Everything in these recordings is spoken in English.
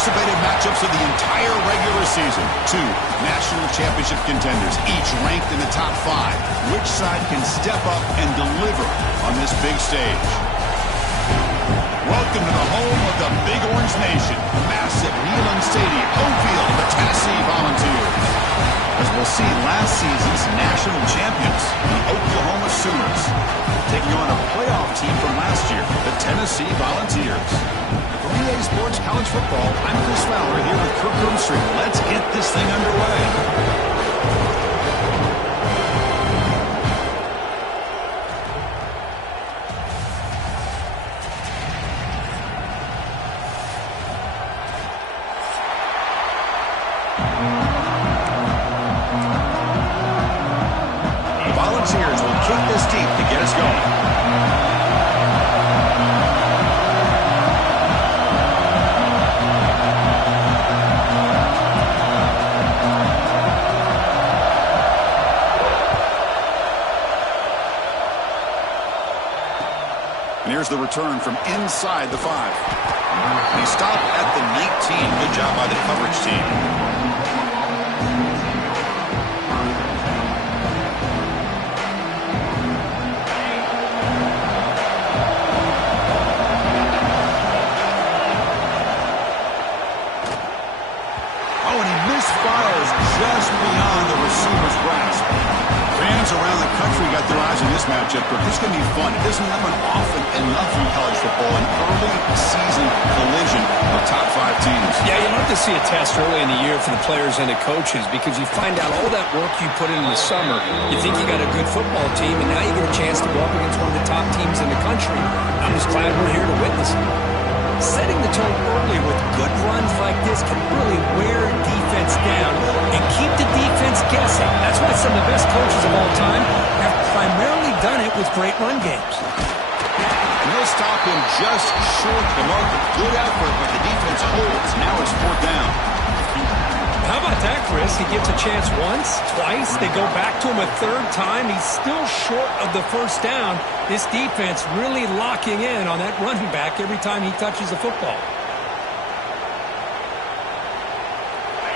anticipated matchups of the entire regular season. Two national championship contenders, each ranked in the top 5. Which side can step up and deliver on this big stage? Welcome to the home of the Big Orange Nation. Massive Neyland Stadium, home field of the Tennessee Volunteers. As we'll see, last season's national champions, the Oklahoma Sooners, taking on a playoff team from last year, the Tennessee Volunteers. For EA Sports College Football, I'm Chris Fowler here with Kirk Roomstreet. Let's get this thing underway. Volunteers will kick this deep to get us going. And here's the return from inside the 5. They stop at the 19. Good job by the coverage team. Just beyond the receiver's grasp. Fans around the country got their eyes on this matchup, but this is going to be fun. It doesn't happen often enough in college football, an early season collision of top 5 teams. Yeah, you love to see a test early in the year for the players and the coaches because you find out all that work you put in the summer. You think you got a good football team, and now you get a chance to go up against one of the top teams in the country. I'm just glad we're here to witness it. Setting the tone early with good runs like this can really wear defense down and keep the defense guessing. That's why some of the best coaches of all time have primarily done it with great run games. And he'll stop him just short of the marker. Good effort, but the defense holds. Now it's 4th down. How about that, Chris? He gets a chance once, twice. They go back to him a 3rd time. He's still short of the 1st down. This defense really locking in on that running back every time he touches the football.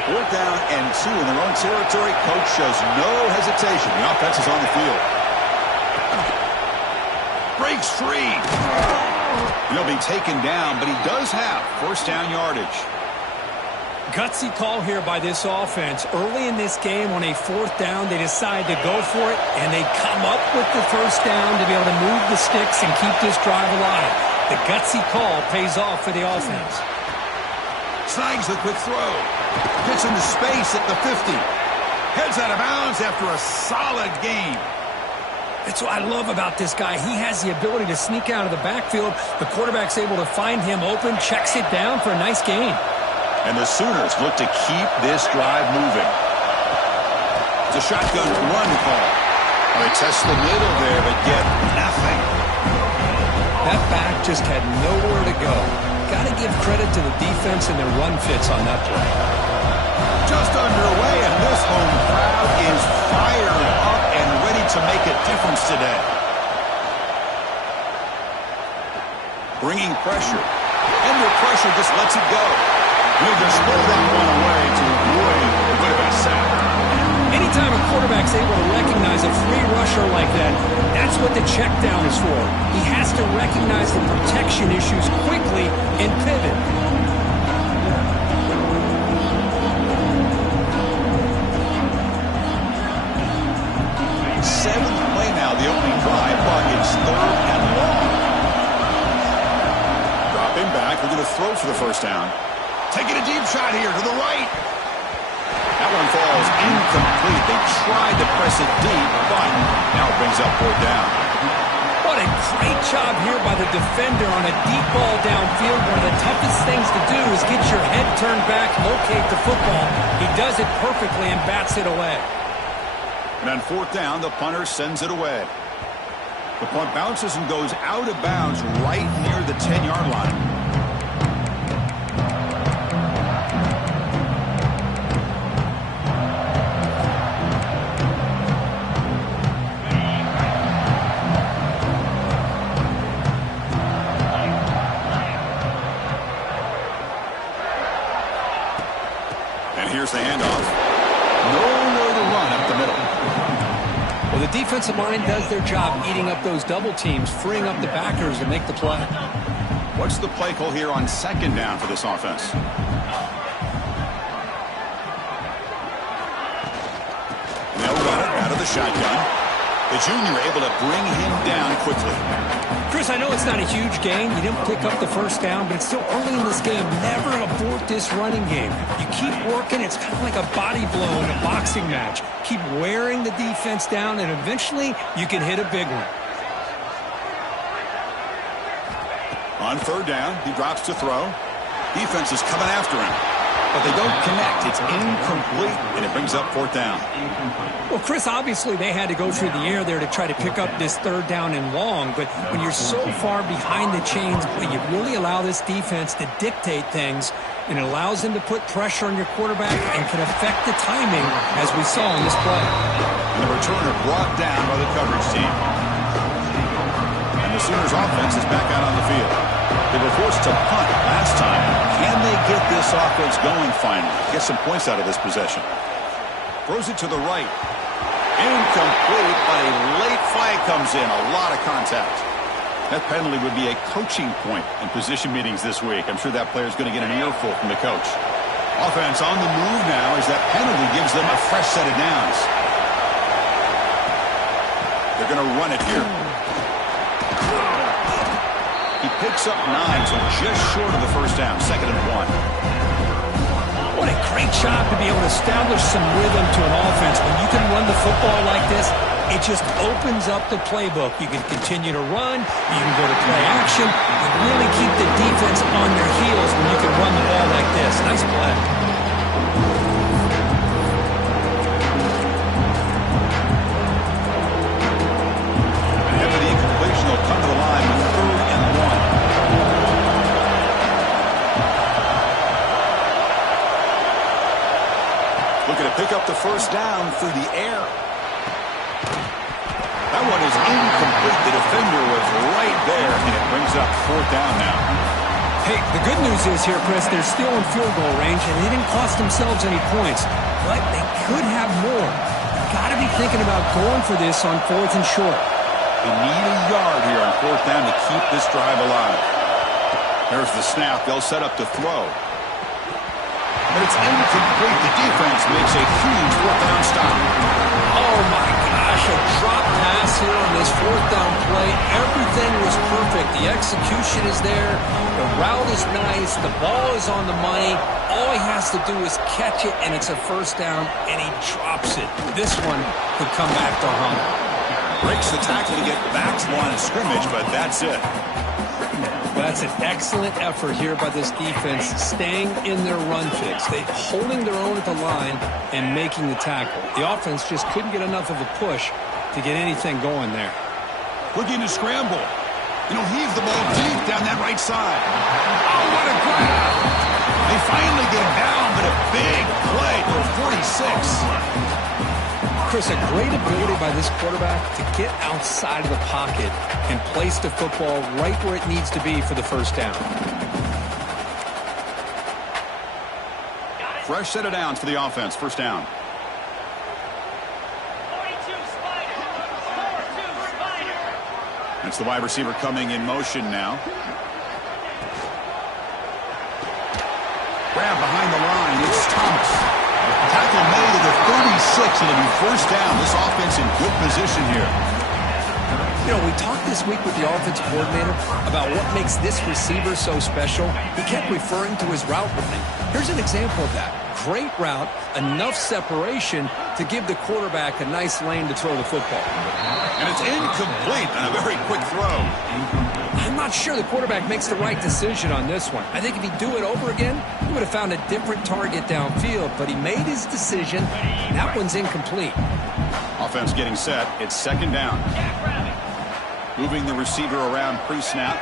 4th down and 2 in their own territory. Coach shows no hesitation. The offense is on the field. Breaks free. He'll be taken down, but he does have 1st down yardage. Gutsy call here by this offense. Early in this game on a 4th down, they decide to go for it, and they come up with the 1st down to be able to move the sticks and keep this drive alive. The gutsy call pays off for the offense. Snags the quick throw. Gets into space at the 50. Heads out of bounds after a solid game. That's what I love about this guy. He has the ability to sneak out of the backfield. The quarterback's able to find him open, checks it down for a nice gain. And the Sooners look to keep this drive moving. It's a shotgun run call. They test the middle there, but get nothing. That back just had nowhere to go. Got to give credit to the defense and their run fits on that play. Just underway, and this home crowd is fired up and ready to make a difference today. Bringing pressure. Under pressure, just lets it go. He'll just throw that one away to avoid a bit of a sack. Anytime a quarterback's able to recognize a free rusher like that, that's what the check down is for. He has to recognize the protection issues quickly and pivot. Seventh play now, the opening drive, but it's 3rd and long. Dropping back, we're going to throw for the 1st down. Taking a deep shot here to the right. That one falls incomplete. They tried to press it deep, but now it brings up 4th down. What a great job here by the defender on a deep ball downfield. One of the toughest things to do is get your head turned back, locate the football. He does it perfectly and bats it away. And on 4th down, the punter sends it away. The punt bounces and goes out of bounds right near the 10-yard line. defensive line does their job eating up those double teams, freeing up the backers to make the play. What's the play call here on second down for this offense? They'll run it out of the shotgun. The junior able to bring him down quickly. Chris, I know it's not a huge gain. You didn't pick up the first down, but it's still early in this game. Never abort this running game. You keep working. It's kind of like a body blow in a boxing match. Keep wearing the defense down, and eventually you can hit a big one. On third down, he drops to throw. Defense is coming after him, but they don't connect. It's incomplete, and it brings up fourth down. Well, Chris, obviously they had to go through the air there to try to pick up this third down and long, but when you're so far behind the chains, you really allow this defense to dictate things, and it allows them to put pressure on your quarterback and can affect the timing, as we saw in this play. And the returner brought down by the coverage team. And the Sooners offense is back out on the field. They were forced to punt last time. Can they get this offense going finally? Get some points out of this possession. Throws it to the right. Incomplete, but a late flag comes in. A lot of contact. That penalty would be a coaching point in position meetings this week. I'm sure that player's going to get an earful from the coach. Offense on the move now as that penalty gives them a fresh set of downs. They're going to run it here. He picks up 9, so just short of the first down. 2nd and 1. What a great job to be able to establish some rhythm to an offense. When you can run the football like this, it just opens up the playbook. You can continue to run. You can go to play action. You really keep the defense on their heels when you can run the ball like this. Nice play. After the incompletion, they'll come to the line with 3rd and 1. Looking to pick up the first down through the air. That one is incomplete. The defender was right there, and it brings up 4th down now. Hey, the good news is here, Chris, they're still in field goal range, and they didn't cost themselves any points, but they could have more. Got to be thinking about going for this on 4th and short. They need a yard here on 4th down to keep this drive alive. There's the snap. They'll set up to throw. But it's incomplete. The defense makes a huge 4th down stop. Oh, my gosh, a drop pass here on this 4th down play. Everything was perfect. The execution is there. The route is nice. The ball is on the money. All he has to do is catch it, and it's a first down, and he drops it. This one could come back to haunt him. Breaks the tackle to get back to the line of scrimmage, but that's it. That's an excellent effort here by this defense, staying in their run fix. They holding their own at the line and making the tackle. The offense just couldn't get enough of a push to get anything going there. Looking to scramble. Heave the ball deep down that right side. Oh, what a grab! They finally get him down, but a big play for 46. Chris, a great ability by this quarterback to get outside of the pocket and place the football right where it needs to be for the first down. Fresh set of downs for the offense. First down. 42 Spider. 42 Spider. It's the wide receiver coming in motion now. Grab behind the line. It's Thomas. Tackle made at the 36. It'll be first down. This offense in good position here. We talked this week with the offensive coordinator about what makes this receiver so special. He kept referring to his route running. Here's an example of that. Great route, enough separation to give the quarterback a nice lane to throw the football. And it's incomplete on a very quick throw. I'm not sure the quarterback makes the right decision on this one. I think if he'd do it over again, he would have found a different target downfield, but he made his decision. That one's incomplete. Offense getting set. It's 2nd down. Moving the receiver around pre-snap.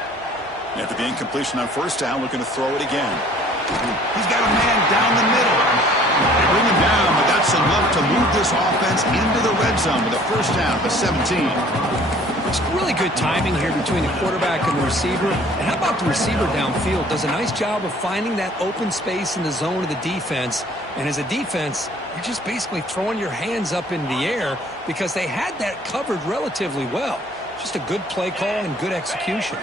After the incompletion on first down, looking to throw it again. He's got a man down the middle. They bring him down, but that's enough to move this offense into the red zone with a first down at the 17. It's really good timing here between the quarterback and the receiver. And how about the receiver downfield? Does a nice job of finding that open space in the zone of the defense. And as a defense, you're just basically throwing your hands up in the air because they had that covered relatively well. Just a good play call and good execution.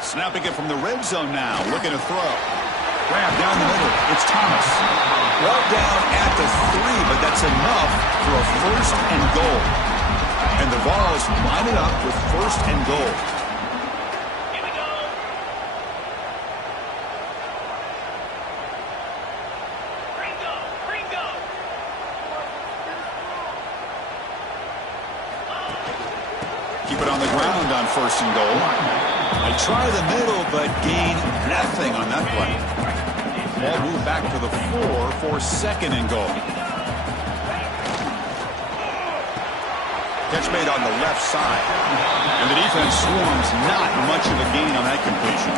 Snapping it from the red zone now. Looking to throw. Grab down the middle. It's Thomas. Brought down at the 3, but that's enough for a first and goal. And the Vols line it up with first and goal. Here we go. Ringo, Ringo. Keep it on the ground on first and goal. They try the middle, but gain nothing on that play. Ball moved back to the 4 for second and goal. Catch made on the left side. And the defense swarms, not much of a gain on that completion.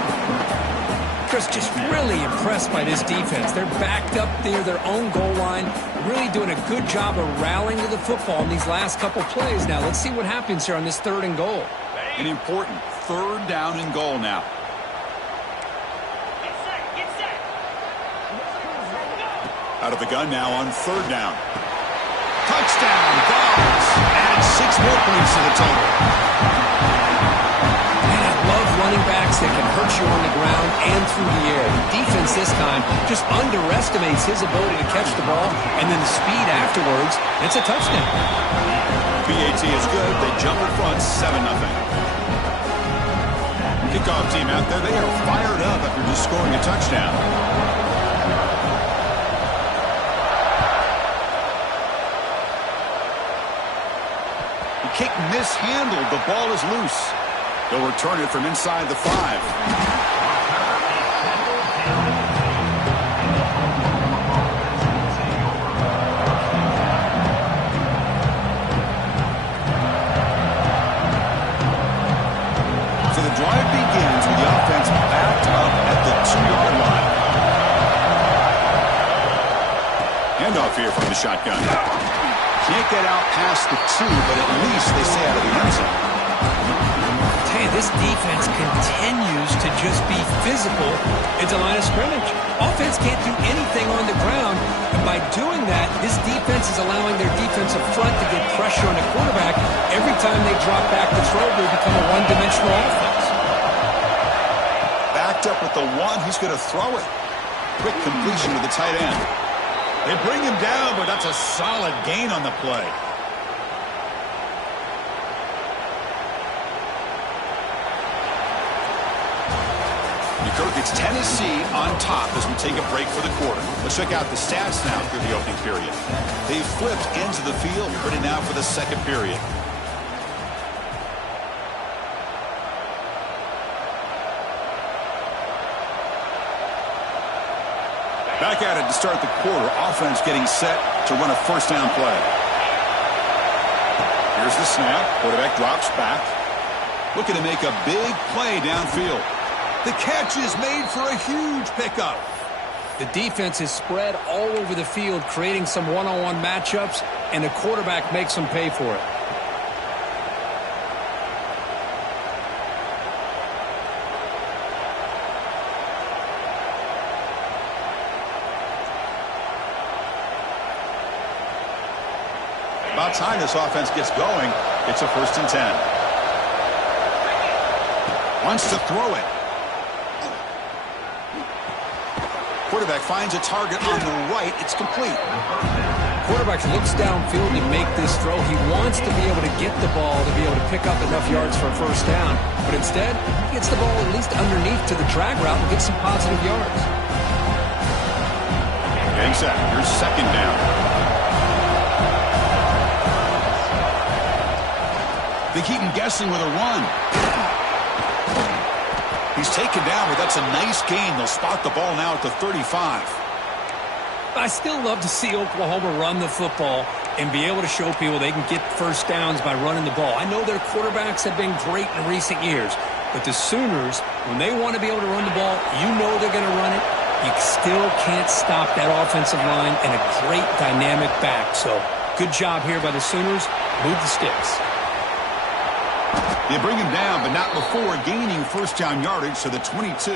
Chris, just really impressed by this defense. They're backed up near their own goal line, really doing a good job of rallying to the football in these last couple plays. Now, let's see what happens here on this third and goal. An important third down and goal now. Get set, get set. Out of the gun now on third down. Touchdown, Vols. Add 6 more points to the total. Man, I love running backs that can hurt you on the ground and through the air. The defense this time just underestimates his ability to catch the ball, and then the speed afterwards. It's a touchdown. BAT is good. They jump in front 7-0. Kickoff team out there, they are fired up after just scoring a touchdown. The kick mishandled. The ball is loose. They'll return it from inside the 5. Drive begins with the offense backed up at the 2-yard line. Handoff here from the shotgun. Can't get out past the 2, but at least they stay out of the end zone. Tell you, this defense continues to just be physical at the line of scrimmage. Offense can't do anything on the ground, and by doing that, this defense is allowing their defensive front to get pressure on the quarterback. Every time they drop back to throw, they become a one-dimensional offense. Backed up with the 1, he's going to throw it. Quick completion to the tight end. They bring him down, but that's a solid gain on the play. Kirk, it's Tennessee on top as we take a break for the quarter. Let's check out the stats now through the opening period. They flipped ends of the field, ready now for the second period. Back at it to start the quarter. Offense getting set to run a first down play. Here's the snap. Quarterback drops back. Looking to make a big play downfield. The catch is made for a huge pickup. The defense is spread all over the field, creating some one-on-one matchups, and the quarterback makes them pay for it. About time this offense gets going. It's a 1st and 10. Wants to throw it. Quarterback finds a target on the right. It's complete. Quarterback looks downfield to make this throw. He wants to be able to get the ball to be able to pick up enough yards for a first down. But instead, he gets the ball at least underneath to the drag route and gets some positive yards. And set. Here's second down. They keep him guessing with a run. He's taken down, but that's a nice gain. They'll spot the ball now at the 35. I still love to see Oklahoma run the football and be able to show people they can get first downs by running the ball. I know their quarterbacks have been great in recent years, but the Sooners, when they want to be able to run the ball, you know they're going to run it. You still can't stop that offensive line and a great dynamic back. So good job here by the Sooners. Move the sticks. They bring him down, but not before gaining first down yardage to the 22.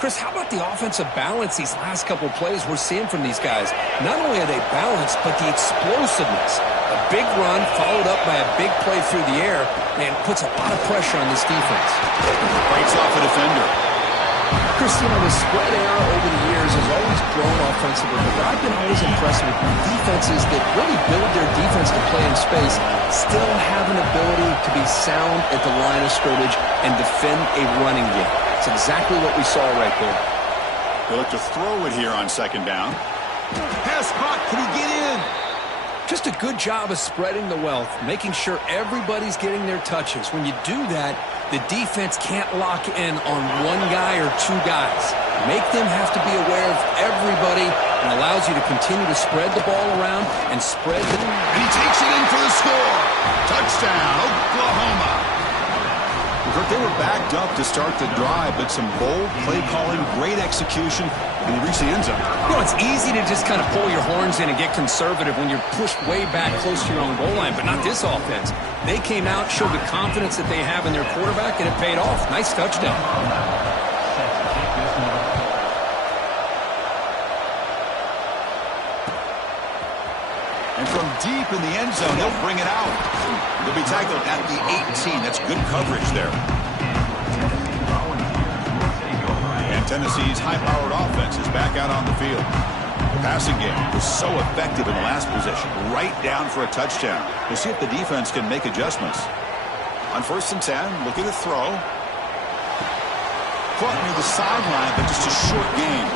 Chris, how about the offensive balance these last couple plays we're seeing from these guys? Not only are they balanced, but the explosiveness. A big run followed up by a big play through the air, and puts a lot of pressure on this defense. Breaks off a defender. Chris, the spread era over the years has always grown offensively, but I've been always impressed with defenses that really build their defense to play in space, still have an ability to be sound at the line of scrimmage and defend a running game. It's exactly what we saw right there. They look to throw it here on second down. Pass caught. Can he get in? Just a good job of spreading the wealth, making sure everybody's getting their touches. When you do that, the defense can't lock in on one guy or two guys. Make them have to be aware of everybody and allows you to continue to spread the ball around and spread the... And he takes it in for the score. Touchdown, Oklahoma. They were backed up to start the drive, but some bold play calling, great execution, and they reach the end zone. It's easy to just kind of pull your horns in and get conservative when you're pushed way back close to your own goal line, but not this offense. They came out, showed the confidence that they have in their quarterback, and it paid off. Nice touchdown. And from deep in the end zone, they'll bring it out. They'll be tackled at the 18. That's good coverage there. And Tennessee's high-powered offense is back out on the field. The passing game was so effective in the last possession, right down for a touchdown. We'll see if the defense can make adjustments. On 1st and 10, looking to throw. Caught near the sideline, but just a short game.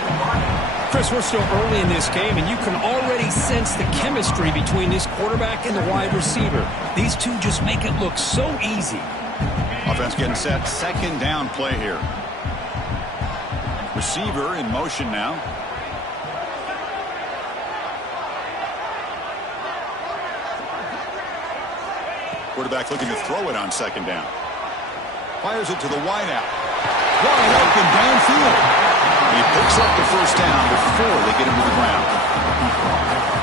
Chris, we're still early in this game, and you can already sense the chemistry between this quarterback and the wide receiver. These two just make it look so easy. Offense getting set. Second down play here. Receiver in motion now. Quarterback looking to throw it on second down. Fires it to the wideout. Wide open downfield. He picks up the first down before they get him to the ground.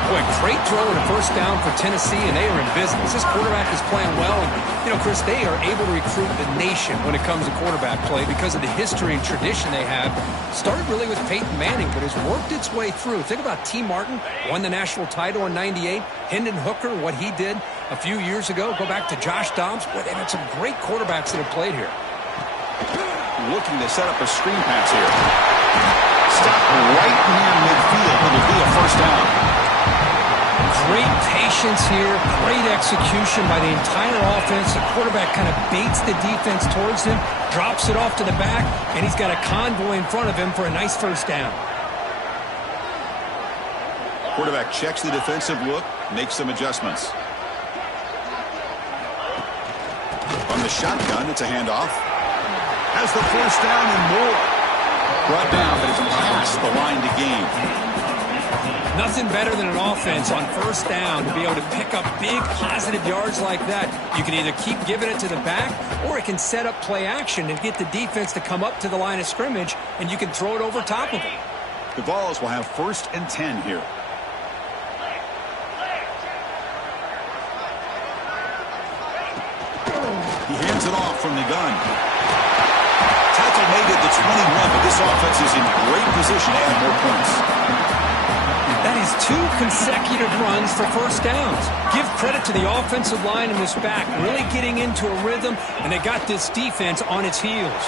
Boy, great throw and a first down for Tennessee, and they are in business. This quarterback is playing well. And, Chris, they are able to recruit the nation when it comes to quarterback play because of the history and tradition they have. Started really with Peyton Manning, but has worked its way through. Think about T. Martin, won the national title in '98. Hendon Hooker, what he did a few years ago. Go back to Josh Dobbs. Boy, they've had some great quarterbacks that have played here. Looking to set up a screen pass here. Stop right near midfield. It'll be a first down. Great patience here. Great execution by the entire offense. The quarterback kind of baits the defense towards him, drops it off to the back, and he's got a convoy in front of him for a nice first down. Quarterback checks the defensive look, makes some adjustments. From the shotgun, it's a handoff. Has the first down and more. Brought down, but it's past the line to gain. Nothing better than an offense on first down to be able to pick up big positive yards like that. You can either keep giving it to the back, or it can set up play action and get the defense to come up to the line of scrimmage, and you can throw it over top of them. The Vols will have 1st and 10 here. He hands it off from the gun. Tackle made at the 21, but this offense is in great position to add more points. That is 2 consecutive runs for first downs. Give credit to the offensive line in this back, really getting into a rhythm, and they got this defense on its heels.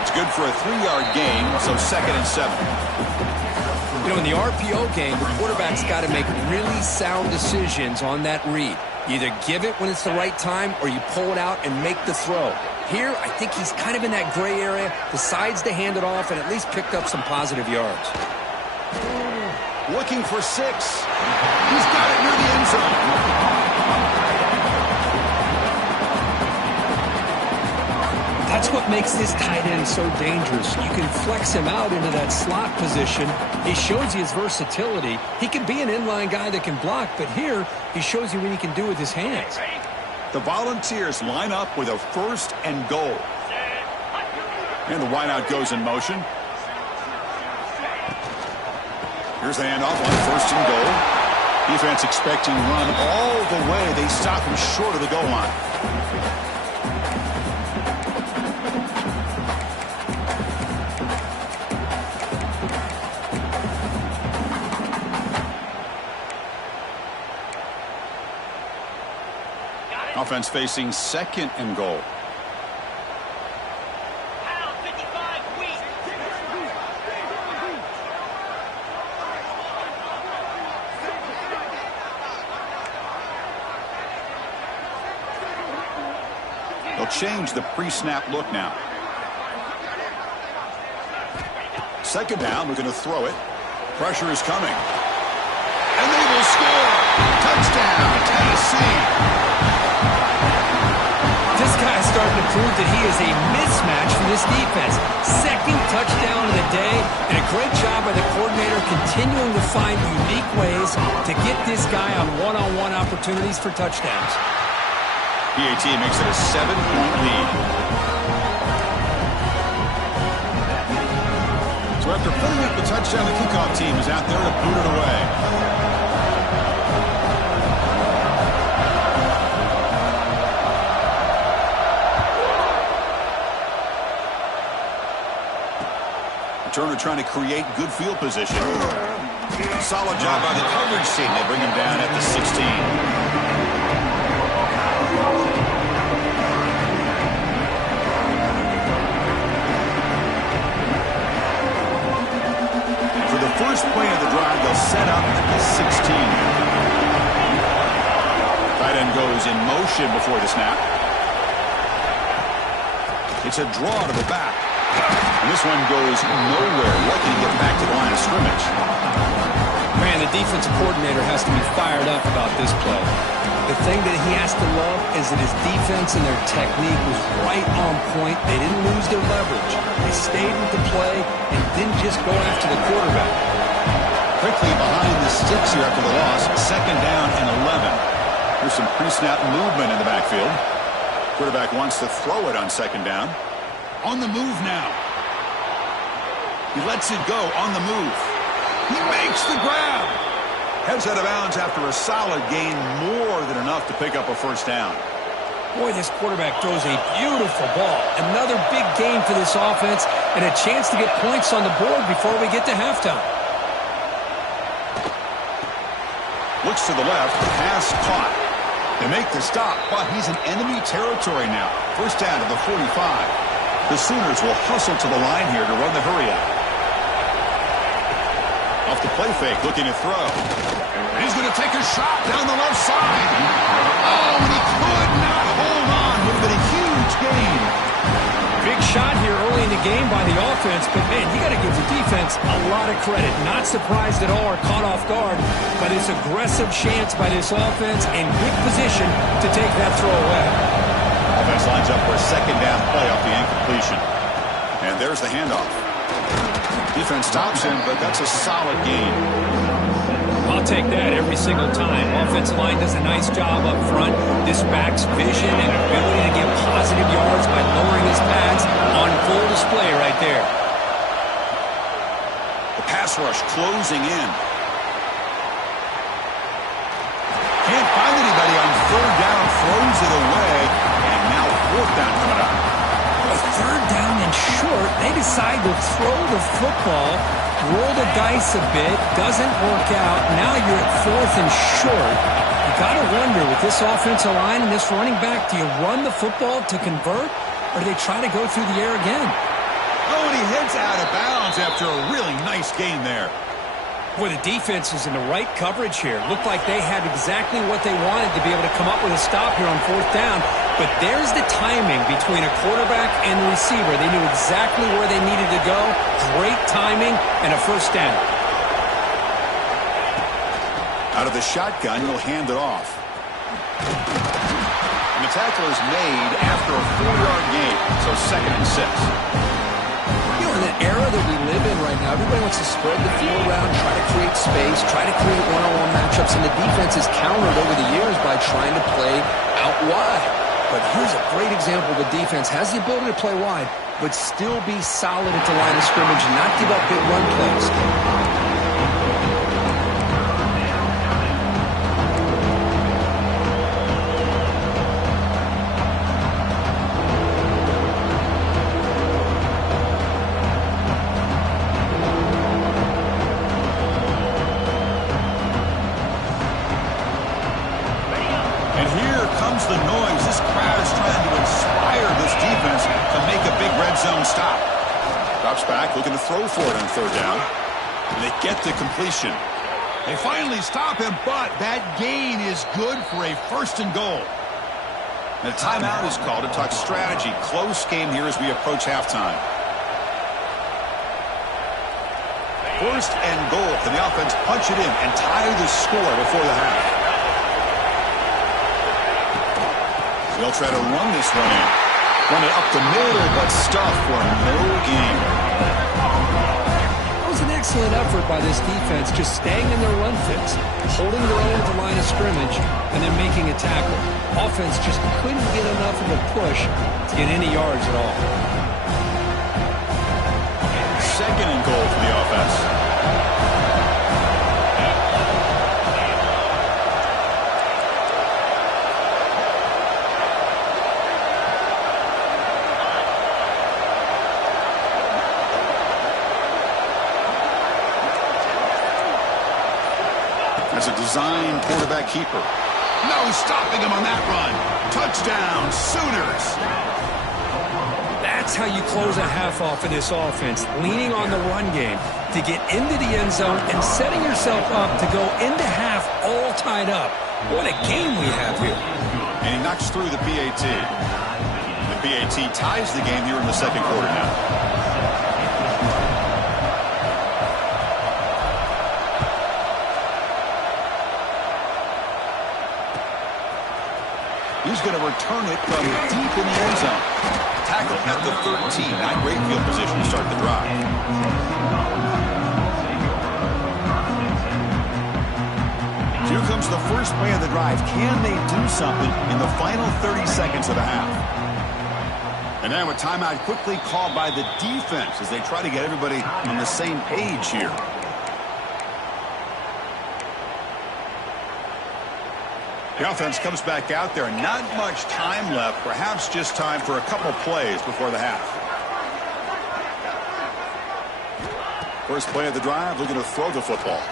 It's good for a 3-yard gain, so 2nd and 7. In the RPO game, the quarterback's got to make really sound decisions on that read. You either give it when it's the right time, or you pull it out and make the throw. Here, I think he's kind of in that gray area, decides to hand it off, and at least picked up some positive yards. Looking for 6. He's got it near the end zone. That's what makes this tight end so dangerous. You can flex him out into that slot position. He shows you his versatility. He can be an inline guy that can block, but here he shows you what he can do with his hands. The Volunteers line up with a 1st and goal. And the wideout goes in motion. Here's the handoff on 1st and goal. Defense expecting run all the way. They stop him short of the goal line. Offense facing 2nd and goal. Pound 55 weak. They'll change the pre-snap look now. 2nd down, looking to throw it. Pressure is coming. And they will score. Touchdown, Tennessee. This guy's starting to prove that he is a mismatch for this defense. 2nd touchdown of the day, and a great job by the coordinator continuing to find unique ways to get this guy on one-on-one opportunities for touchdowns. PAT makes it a 7-point lead. So after putting up the touchdown, the kickoff team is out there to boot it away. Turner trying to create good field position. Solid job by the coverage team. They bring him down at the 16. For the first play of the drive, they'll set up at the 16. Tight end goes in motion before the snap. It's a draw to the back. And this one goes nowhere. Lucky to get back to the line of scrimmage. Man, the defensive coordinator has to be fired up about this play. The thing that he has to love is that his defense and their technique was right on point. They didn't lose their leverage. They stayed with the play and didn't just go after the quarterback. Quickly behind the sticks here after the loss. 2nd down and 11. There's some pre-snap movement in the backfield. Quarterback wants to throw it on 2nd down. On the move now. He lets it go on the move. He makes the grab. Heads out of bounds after a solid gain, more than enough to pick up a 1st down. Boy, this quarterback throws a beautiful ball. Another big gain for this offense and a chance to get points on the board before we get to halftime. Looks to the left. Pass caught. They make the stop, but he's in enemy territory now. 1st down to the 45. The Sooners will hustle to the line here to run the hurry out. Off the play fake, looking to throw. And he's going to take a shot down the left side. Oh, and he could not hold on. Would have been a huge gain. Big shot here early in the game by the offense, but man, you got to give the defense a lot of credit. Not surprised at all or caught off guard by this aggressive chance by this offense in good position to take that throw away. Offense lines up for a 2nd down play off the incompletion. And there's the handoff. Defense stops him, but that's a solid gain. I'll take that every single time. Offensive line does a nice job up front. This back's vision and ability to get positive yards by lowering his pads on full display right there. The pass rush closing in. Can't find anybody on 3rd down, throws it away. 4th down coming up. A 3rd down and short. They decide to throw the football, roll the dice a bit, doesn't work out. Now you're at 4th and short. You got to wonder with this offensive line and this running back, do you run the football to convert, or do they try to go through the air again? Oh, and he heads out of bounds after a really nice gain there. Boy, the defense is in the right coverage here. Looked like they had exactly what they wanted to be able to come up with a stop here on 4th down. But there's the timing between a quarterback and the receiver. They knew exactly where they needed to go. Great timing and a 1st down. Out of the shotgun, he'll hand it off. And the tackle is made after a 4-yard gain, so 2nd and 6. In the era that we live in right now, everybody wants to spread the field around, try to create space, try to create one-on-one matchups, and the defense has countered over the years by trying to play out wide. But here's a great example. The defense has the ability to play wide, but still be solid at the line of scrimmage and not give up big run plays. And here comes the noise. This crowd is trying to inspire this defense to make a big red zone stop. Drops back, looking to throw for it on third down. And they get the completion. They finally stop him, but that gain is good for a 1st and goal. And a timeout is called to talk strategy. Close game here as we approach halftime. 1st and goal. Can the offense punch it in and tie the score before the half? They'll try to run this one in. Run it up the middle, but stuffed for no gain. That was an excellent effort by this defense, just staying in their run fits, holding their own at the line of scrimmage, and then making a tackle. Offense just couldn't get enough of a push to get any yards at all. 2nd and goal for the offense. That's a design quarterback keeper. No stopping him on that run. Touchdown, Sooners. That's how you close a half off in this offense, leaning on the run game to get into the end zone and setting yourself up to go into half all tied up. What a game we have here. And he knocks through the PAT. The PAT ties the game here in the 2nd quarter now. He's going to return it from deep in the end zone. Tackle at the 13. Not great field position to start the drive. Here comes the first play of the drive. Can they do something in the final 30 seconds of the half? And now a timeout quickly called by the defense as they try to get everybody on the same page here. The offense comes back out there. Not much time left. Perhaps just time for a couple plays before the half. First play of the drive, looking to throw the football.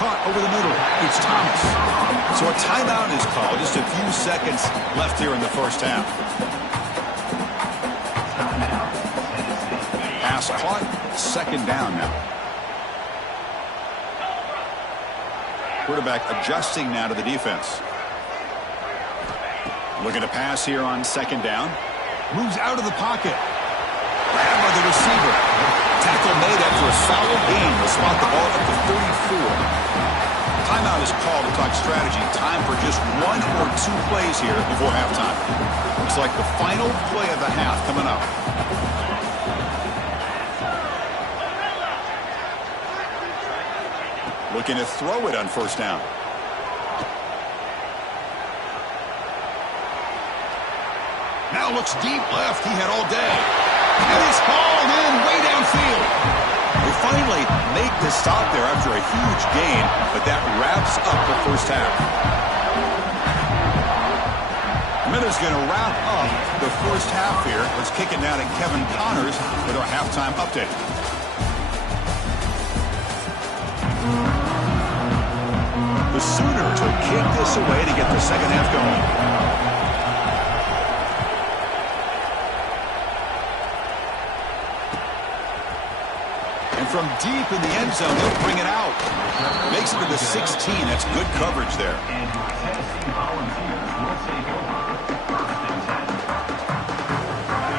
Caught over the middle. It's Thomas. So a timeout is called. Just a few seconds left here in the first half. Pass caught. 2nd down now. Quarterback adjusting now to the defense. Looking to pass here on 2nd down. Moves out of the pocket. Grab by the receiver. Tackle made after a solid gain to spot the ball at the 34. Timeout is called to talk strategy. Time for just 1 or 2 plays here before halftime. Looks like the final play of the half coming up. Looking to throw it on 1st down. Now looks deep left. He had all day. And it's hauled in way downfield. They finally make the stop there after a huge gain, but that wraps up the first half. Miller's going to wrap up the first half here. Let's kick it now to Kevin Connors with our halftime update. The Sooners will kick this away to get the second half going. And from deep in the end zone, they'll bring it out. Makes it to the 16. That's good coverage there.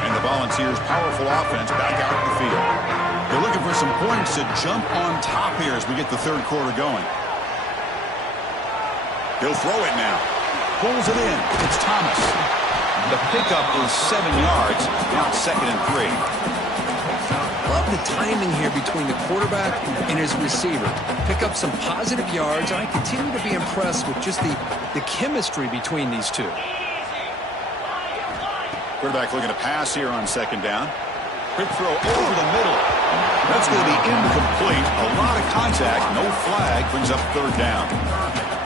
And the Volunteers' powerful offense back out in the field. They're looking for some points to jump on top here as we get the 3rd quarter going. He'll throw it now. Pulls it in. It's Thomas. The pickup is 7 yards. Now 2nd and 3. Love the timing here between the quarterback and his receiver. Pick up some positive yards. I continue to be impressed with just the chemistry between these two. Quarterback looking to pass here on 2nd down. Quick throw over the middle. That's going to be incomplete. A lot of contact. No flag. Brings up 3rd down.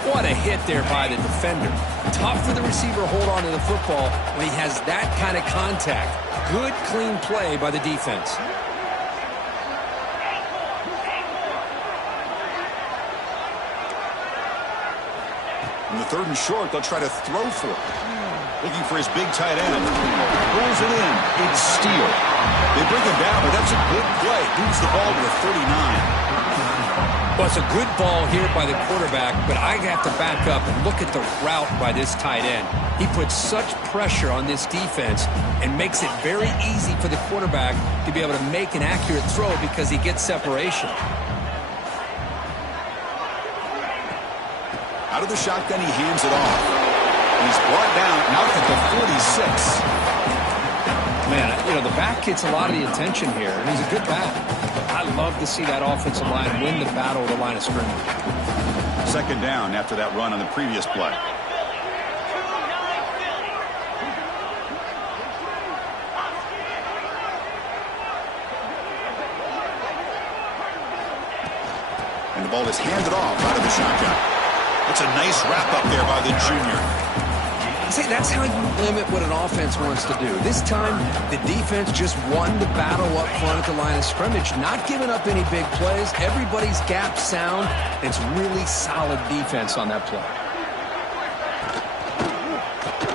What a hit there by the defender. Tough for the receiver to hold on to the football when he has that kind of contact. Good, clean play by the defense. On the 3rd and short, they'll try to throw for it. Looking for his big tight end. Pulls it in. It's Steele. They bring him down, but that's a good play. Moves the ball to the 39. Well, it's a good ball here by the quarterback, but I have to back up and look at the route by this tight end. He puts such pressure on this defense and makes it very easy for the quarterback to be able to make an accurate throw because he gets separation. Out of the shotgun, he hands it off. He's brought down out at the 46. Man, you know, the back gets a lot of the attention here, and he's a good back. I love to see that offensive line win the battle at the line of scrimmage. 2nd down after that run on the previous play. And the ball is handed off out of the shotgun. It's a nice wrap up there by the junior. See, that's how you limit what an offense wants to do. This time, the defense just won the battle up front at the line of scrimmage, not giving up any big plays. Everybody's gap sound. It's really solid defense on that play.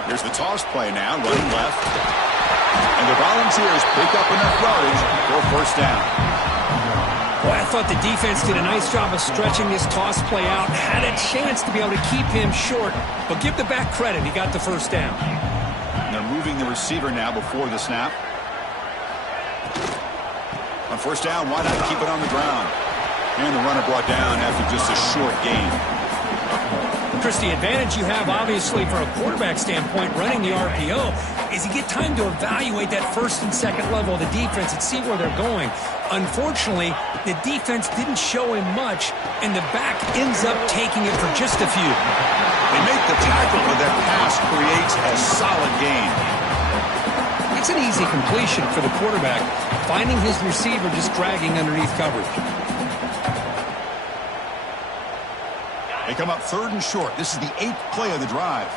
Here's the toss play now, running left. And the Volunteers pick up enough yardage for 1st down. Boy, I thought the defense did a nice job of stretching this toss play out. Had a chance to be able to keep him short. But give the back credit. He got the 1st down. And they're moving the receiver now before the snap. On 1st down, why not keep it on the ground? And the runner brought down after just a short gain. Chris, the advantage you have, obviously, from a quarterback standpoint, running the RPO, is you get time to evaluate that 1st and 2nd level of the defense and see where they're going. Unfortunately, the defense didn't show him much, and the back ends up taking it for just a few. They make the tackle, but that pass creates a solid gain. It's an easy completion for the quarterback, finding his receiver just dragging underneath coverage. They come up 3rd and short. This is the 8th play of the drive.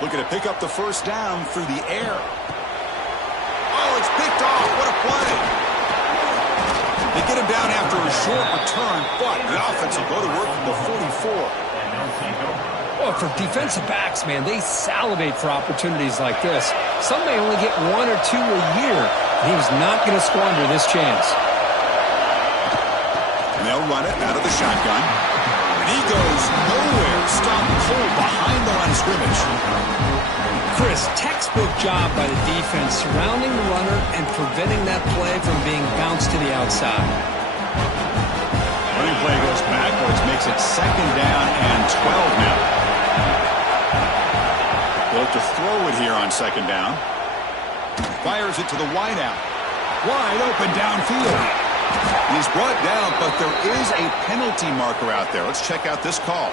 Looking to pick up the 1st down through the air. Oh, it's picked off. What a play. They get him down after a short return, but the offense will go to work from the 44. Well, for defensive backs, man, they salivate for opportunities like this. Some may only get 1 or 2 a year, and he's not going to squander this chance. And they'll run it out of the shotgun. And he goes nowhere. Stopped cold behind the line of scrimmage. Chris, textbook job by the defense, surrounding the runner and preventing that play from being bounced to the outside. Running play goes backwards, makes it 2nd down and 12 now. They'll look to throw it here on 2nd down. Fires it to the wideout. Wide open downfield. He's brought down, but there is a penalty marker out there. Let's check out this call.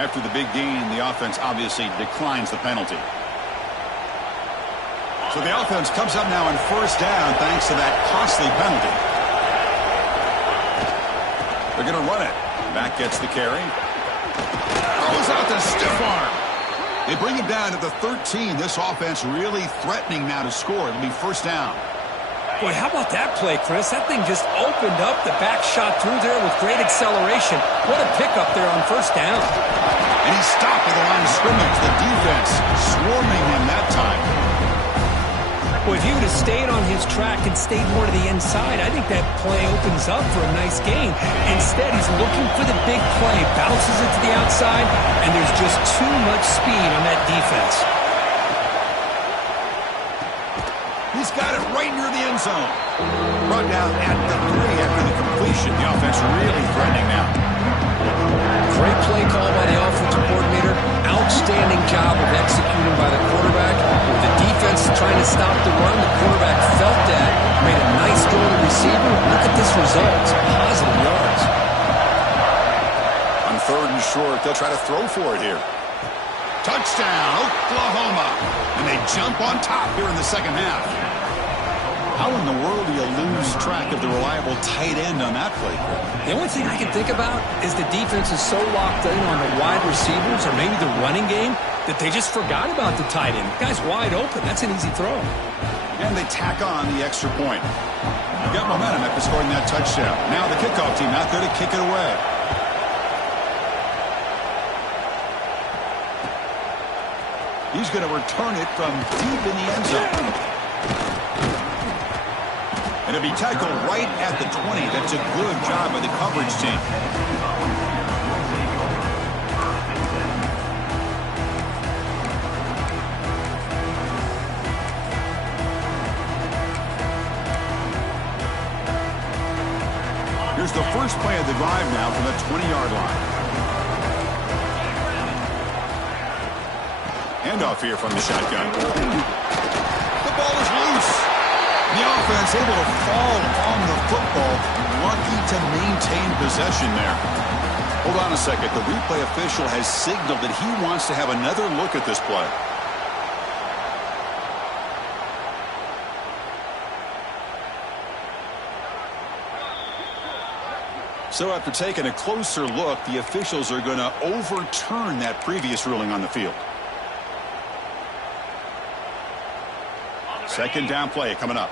After the big gain, the offense obviously declines the penalty. So the offense comes up now on 1st down thanks to that costly penalty. They're going to run it. Back gets the carry. Throws out the stiff arm. They bring him down at the 13. This offense really threatening now to score. It'll be 1st down. Boy, how about that play, Chris? That thing just opened up. The back shot through there with great acceleration. What a pickup there on 1st down. And he stopped at the line of scrimmage. The defense swarming him that time. Boy, if he would have stayed on his track and stayed more to the inside, I think that play opens up for a nice gain. Instead, he's looking for the big play, bounces it to the outside, and there's just too much speed on that defense. He's got it right near the end zone. Brought down at the 3 after the completion. The offense really threatening now. Great play call by the offensive coordinator. Outstanding job of executing by the quarterback. With the defense trying to stop the run, the quarterback felt that. Made a nice throw to the receiver. Look at this result. It's positive yards. On 3rd and short, they'll try to throw for it here. Touchdown, Oklahoma. And they jump on top here in the 2nd half. How in the world do you lose track of the reliable tight end on that play? The only thing I can think about is the defense is so locked in on the wide receivers or maybe the running game that they just forgot about the tight end. The guy's wide open. That's an easy throw. And they tack on the extra point. Got momentum after scoring that touchdown. Now the kickoff team out there to kick it away. He's going to return it from deep in the end zone. And it'll be tackled right at the 20. That's a good job by the coverage team. Here's the first play of the drive now from the 20-yard line. Handoff here from the shotgun. The ball is loose. The offense able to fall on the football, lucky to maintain possession there. Hold on a second. The replay official has signaled that he wants to have another look at this play. So after taking a closer look, the officials are going to overturn that previous ruling on the field. Second down play coming up.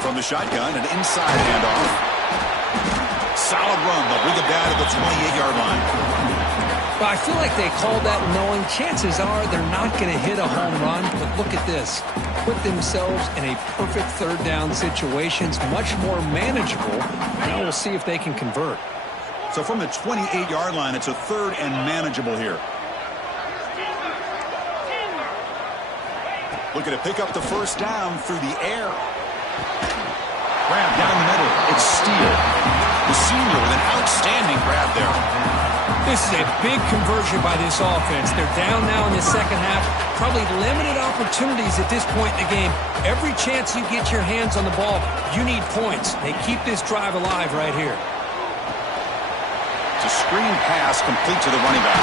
From the shotgun, an inside handoff. Solid run. They'll bring it down to the 28-yard line. Well, I feel like they called that knowing chances are they're not going to hit a home run. But look at this. Put themselves in a perfect third down situations, much more manageable. Now we'll see if they can convert. So from the 28-yard line, it's a third and manageable here. Looking to pick up the first down through the air. Grab down the middle. It's Steele. The senior with an outstanding grab there. This is a big conversion by this offense. They're down now in the second half. Probably limited opportunities at this point in the game. Every chance you get your hands on the ball, you need points. They keep this drive alive right here. It's a screen pass complete to the running back.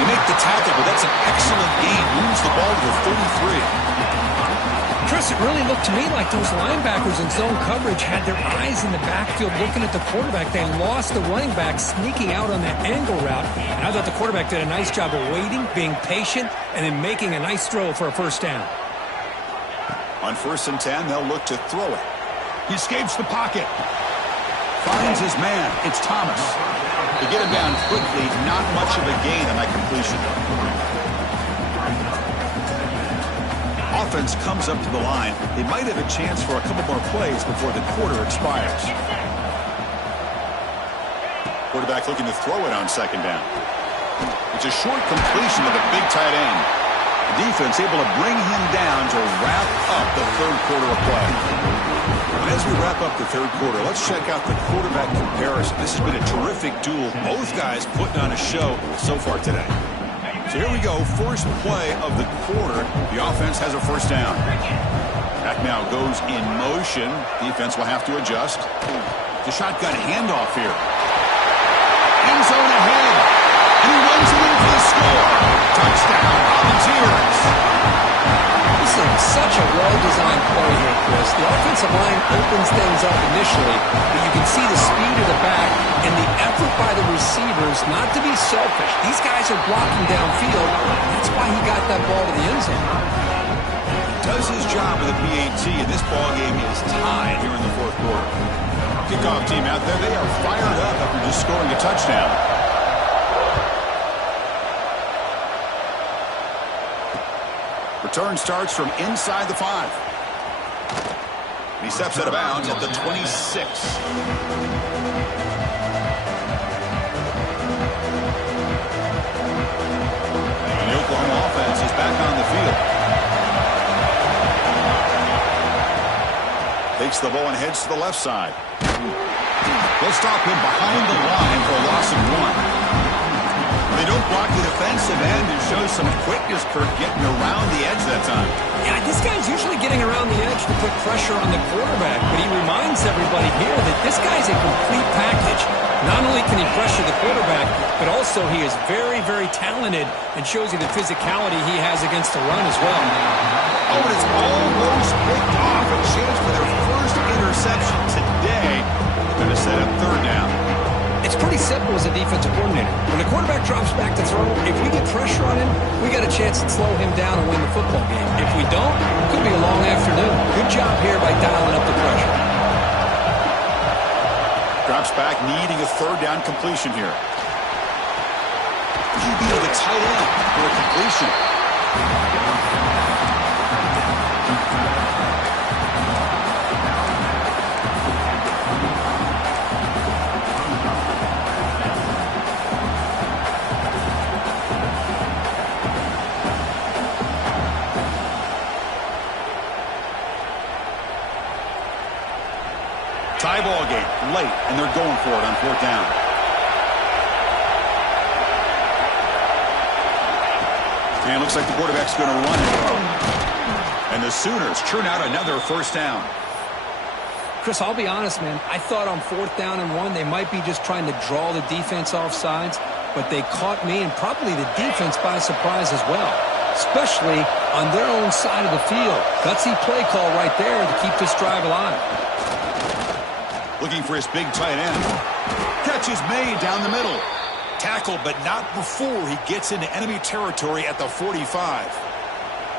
You make the tackle, but that's an excellent gain. Moves the ball to the 33. Chris, it really looked to me like those linebackers in zone coverage had their eyes in the backfield looking at the quarterback. They lost the running back sneaking out on that angle route. And I thought the quarterback did a nice job of waiting, being patient, and then making a nice throw for a first down. On 1st and 10, they'll look to throw it. He escapes the pocket. Finds his man. It's Thomas. They get him down quickly. Not much of a gain on that completion. Offense comes up to the line. They might have a chance for a couple more plays before the quarter expires. Quarterback looking to throw it on second down. It's a short completion to the big tight end. The defense able to bring him down to wrap up the third quarter of play. And as we wrap up the third quarter, let's check out the quarterback comparison. This has been a terrific duel. Both guys putting on a show so far today. So here we go, first play of the quarter. The offense has a first down. Back now goes in motion. Defense will have to adjust. The shotgun handoff here. End zone ahead. And he runs it in for the score. Touchdown, Volunteers. This is such a well-designed play here, Chris. The offensive line opens things up initially, but you can see the speed of the back and the effort by the receivers not to be selfish. These guys are blocking downfield. That's why he got that ball to the end zone. Does his job with the PAT, and this ball game is tied here in the fourth quarter. Kickoff team out there, they are fired up after just scoring a touchdown. Return starts from inside the 5. He steps out of bounds at the 26. The Oklahoma offense is back on the field. Takes the ball and heads to the left side. They'll stop him behind the line for a loss of 1. They don't block the defensive end and show some quickness, Kirk, getting around the edge that time. Yeah, this guy's usually getting around the edge to put pressure on the quarterback, but he reminds everybody here that this guy's a complete package. Not only can he pressure the quarterback, but also he is very, very talented and shows you the physicality he has against the run as well. Oh, and it's almost picked off. A chance for their first interception today. They're going to set up third down. It's pretty simple as a defensive coordinator. When the quarterback drops back to throw, if we get pressure on him, we got a chance to slow him down and win the football game. If we don't, it could be a long afternoon. Good job here by dialing up the pressure. Drops back, needing a third down completion here. QB to the tight end for a completion. Tie ball game, late, and they're going for it on fourth down. And it looks like the quarterback's going to run it. And the Sooners churn out another first down. Chris, I'll be honest, man. I thought on fourth down and 1, they might be just trying to draw the defense off sides, but they caught me and probably the defense by surprise as well, especially on their own side of the field. Gutsy play call right there to keep this drive alive. Looking for his big tight end. Catch is made down the middle. Tackled, but not before he gets into enemy territory at the 45.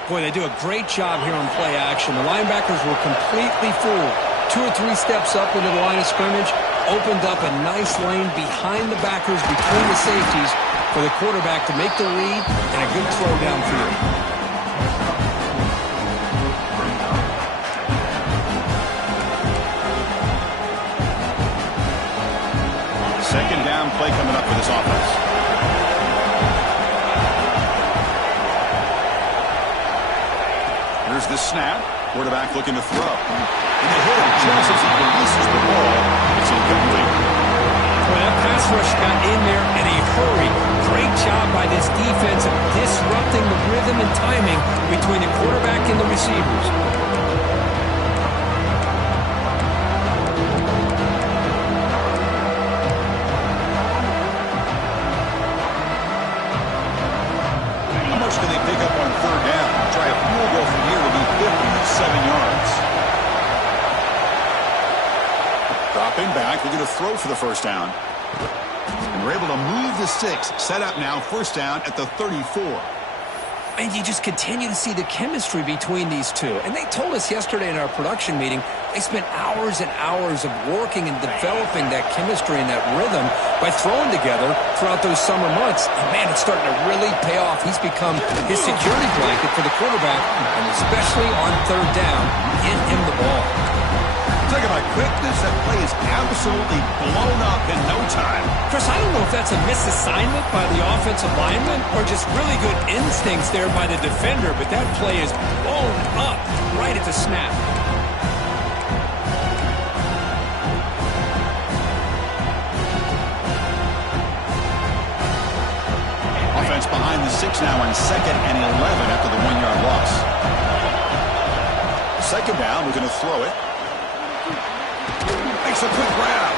Boy, they do a great job here on play action. The linebackers were completely fooled. 2 or 3 steps up into the line of scrimmage, opened up a nice lane behind the backers between the safeties for the quarterback to make the read and a good throw downfield. Second down play coming up for this offense. Here's the snap. Quarterback looking to throw. And they hit him just as he releases the ball. It's incomplete. Well, that pass rush got in there in a hurry. Great job by this defense of disrupting the rhythm and timing between the quarterback and the receivers. Can they pick up on third down? Try a field goal from here to be 57 yards. Dropping back, looking to throw for the first down. And we're able to move the sticks. Set up now, first down at the 34. And you just continue to see the chemistry between these two. And they told us yesterday in our production meeting, they spent hours and hours of working and developing that chemistry and that rhythm by throwing together throughout those summer months. And, man, it's starting to really pay off. He's become his security blanket for the quarterback, and especially on third down, get him the ball. Talk about quickness, that play is absolutely blown up in no time. Chris, I don't know if that's a misassignment by the offensive lineman or just really good instincts there by the defender, but that play is blown up right at the snap. Offense behind the 6 now on 2nd and 11 after the 1-yard loss. Second down, we're going to throw it. Makes a quick grab.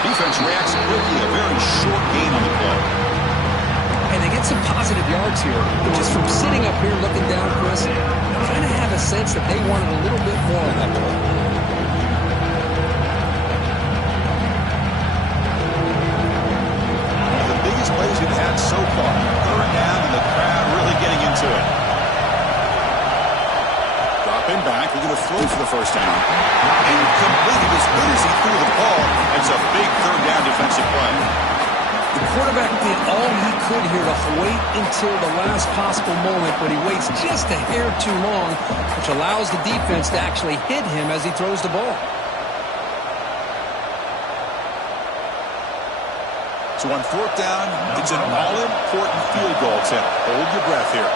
Defense reacts quickly. A very short gain on the play. And they get some positive yards here. But just from sitting up here looking down, Chris, I kind of have a sense that they wanted a little bit more on that play. One of the biggest plays we've had so far. Third down and the crowd really getting into it. Dropping back, we're going to throw for the first down. And completed as good as he threw the ball. It's a big third down defensive play. The quarterback did all he could here to wait until the last possible moment, but he waits just a hair too long, which allows the defense to actually hit him as he throws the ball. So on fourth down, it's an all-important field goal attempt. Hold your breath here.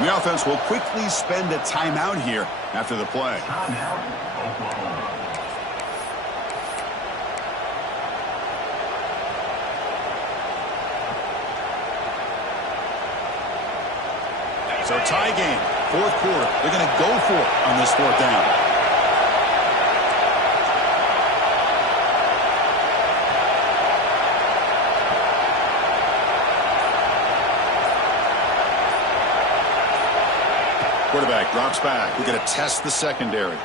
We The offense will quickly spend a timeout here after the play. So tie game, fourth quarter. They're going to go for it on this fourth down. Quarterback drops back. We're going to test the secondary.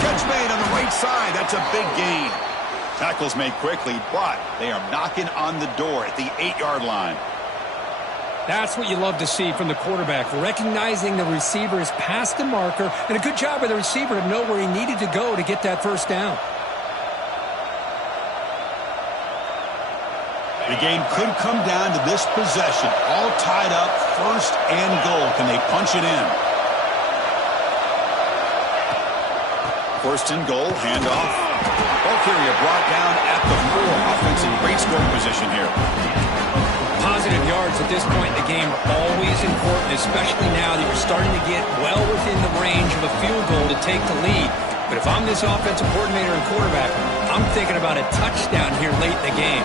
Catch made on the right side. That's a big gain. Tackles made quickly, but they are knocking on the door at the 8-yard line. That's what you love to see from the quarterback, recognizing the receiver is past the marker, and a good job by the receiver to know where he needed to go to get that first down. The game could come down to this possession. All tied up, first and goal. Can they punch it in? First and goal, handoff. Ball carrier brought down at the 4. Offense in great scoring position here. Positive yards at this point in the game are always important, especially now that you're starting to get well within the range of a field goal to take the lead. But if I'm this offensive coordinator and quarterback, I'm thinking about a touchdown here late in the game.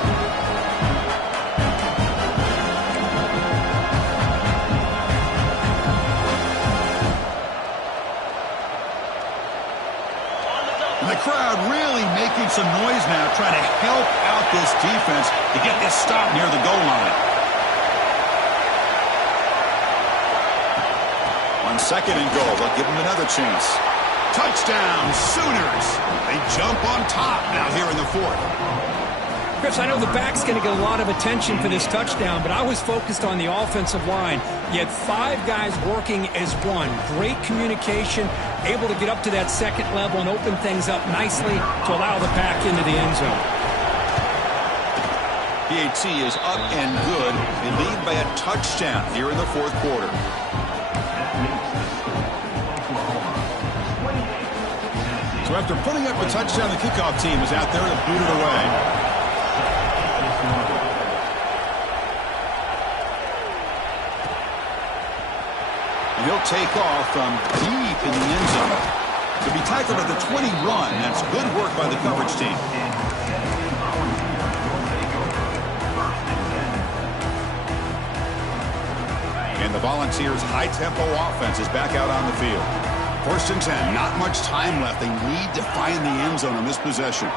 And the crowd really making some noise now, trying to help out this defense to get this stop near the goal line. On second and goal, they'll give him another chance. Touchdown, Sooners. They jump on top now here in the fourth. Chris, I know the back's going to get a lot of attention for this touchdown, but I was focused on the offensive line. You had 5 guys working as one. Great communication, able to get up to that second level and open things up nicely to allow the pack into the end zone. PAT is up and good. They lead by a touchdown here in the fourth quarter. So after putting up a touchdown, the kickoff team is out there to boot it away. And he'll take off from deep in the end zone. To be tackled at the 21, that's good work by the coverage team. And the Volunteers' high-tempo offense is back out on the field. First and 10, not much time left. They need to find the end zone on this possession.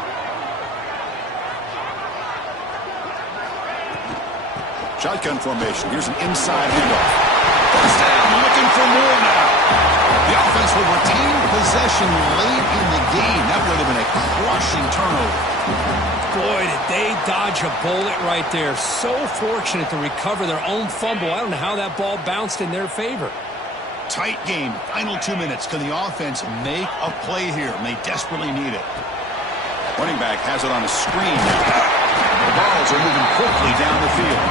Shotgun formation. Here's an inside handoff. First down, looking for more now. The offense will retain possession late in the game. That would have been a crushing turnover. Boy, did they dodge a bullet right there. So fortunate to recover their own fumble. I don't know how that ball bounced in their favor. Tight game. Final 2 minutes. Can the offense make a play here? And they desperately need it. Running back has it on a screen now. The balls are moving quickly down the field.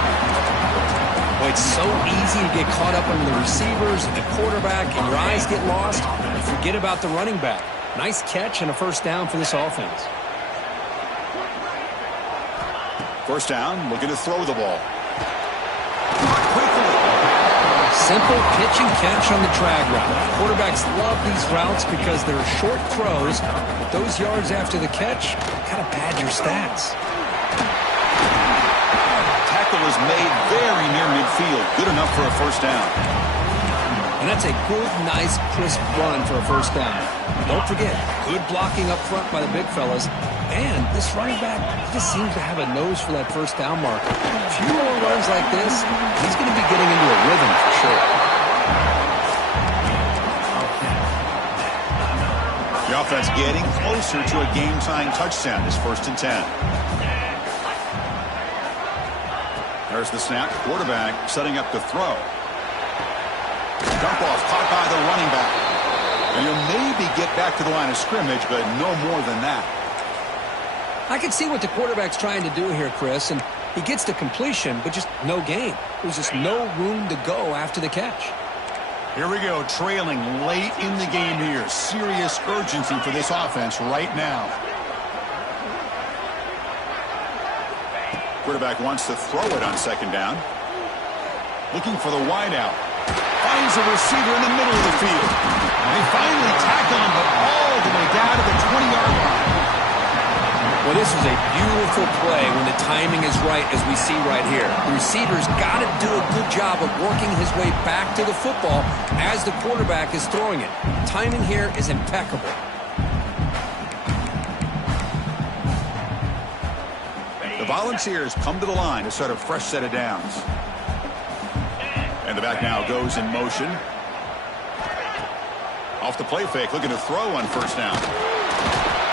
Boy, it's so easy to get caught up under the receivers and the quarterback, and your eyes get lost. And forget about the running back. Nice catch and a first down for this offense. First down, looking to throw the ball. Simple pitch and catch on the drag route. Quarterbacks love these routes because they're short throws, but those yards after the catch kind of pad your stats. Tackle is made very near midfield. Good enough for a first down. And that's a good, nice, crisp run for a first down. Don't forget, good blocking up front by the big fellas. And this running back just seems to have a nose for that first down marker. A few more runs like this, he's going to be getting into a rhythm for sure. The offense getting closer to a game-tying touchdown. This first and 10. There's the snap. Quarterback setting up to throw. Dump off caught by the running back. And he'll maybe get back to the line of scrimmage, but no more than that. I can see what the quarterback's trying to do here, Chris, and he gets the completion, but just no gain. There's just no room to go after the catch. Here we go, trailing late in the game here. Serious urgency for this offense right now. Quarterback wants to throw it on second down. Looking for the wideout. Finds a receiver in the middle of the field. They finally tackle him, but all the way down to the 20-yard line. Well, this is a beautiful play when the timing is right, as we see right here. The receiver's got to do a good job of working his way back to the football as the quarterback is throwing it. Timing here is impeccable. The Volunteers come to the line to start a fresh set of downs. And the back now goes in motion. Off the play fake, looking to throw on first down.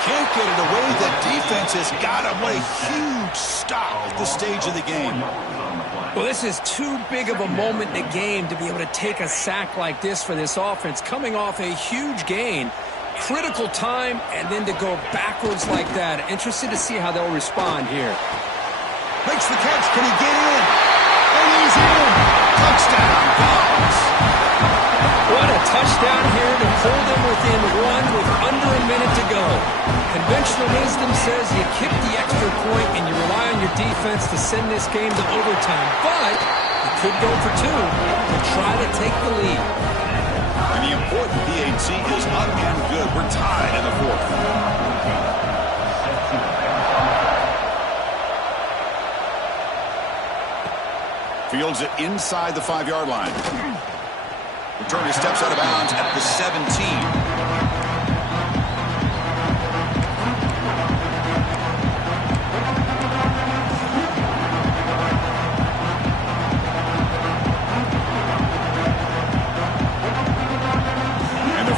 Can't get it away. The defense has got him. What a huge stop at this stage of the game. Well, this is too big of a moment in the game to be able to take a sack like this for this offense. Coming off a huge gain, critical time, and then to go backwards like that. Interested to see how they'll respond here. Makes the catch. Can he get in? And he's in. Touchdown, Vols. What a touchdown here to pull them within one with under a minute to go. Conventional wisdom says you kick the extra point and you rely on your defense to send this game to overtime. But you could go for two and try to take the lead. And the important PAT is up and good. We're tied in the fourth. Fields it inside the 5-yard line. Returner steps out of bounds at the 17.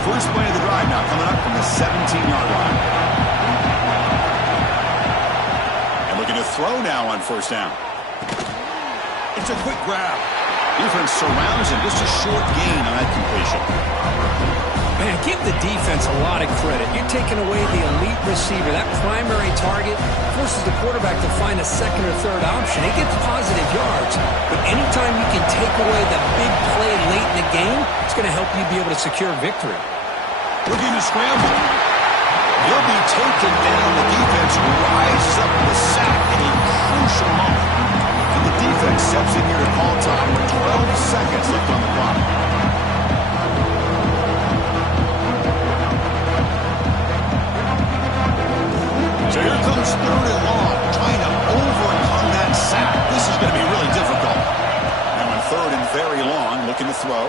First play of the drive now coming up from the 17-yard line. And looking to throw now on first down. It's a quick grab. Defense surrounds him. Just a short gain on that completion. Man, give the defense a lot of credit. You're taking away the elite receiver. That primary target forces the quarterback to find a second or third option. He gets positive yards, but anytime you can take away the big play late in the game, it's going to help you be able to secure victory. Looking to scramble. He'll be taken down. The defense rises up with a sack in a crucial moment. And the defense steps in here to call time with 12 seconds left on the clock. So here comes third and long, trying to overcome that sack. This is going to be really difficult. Now on third and very long, looking to throw.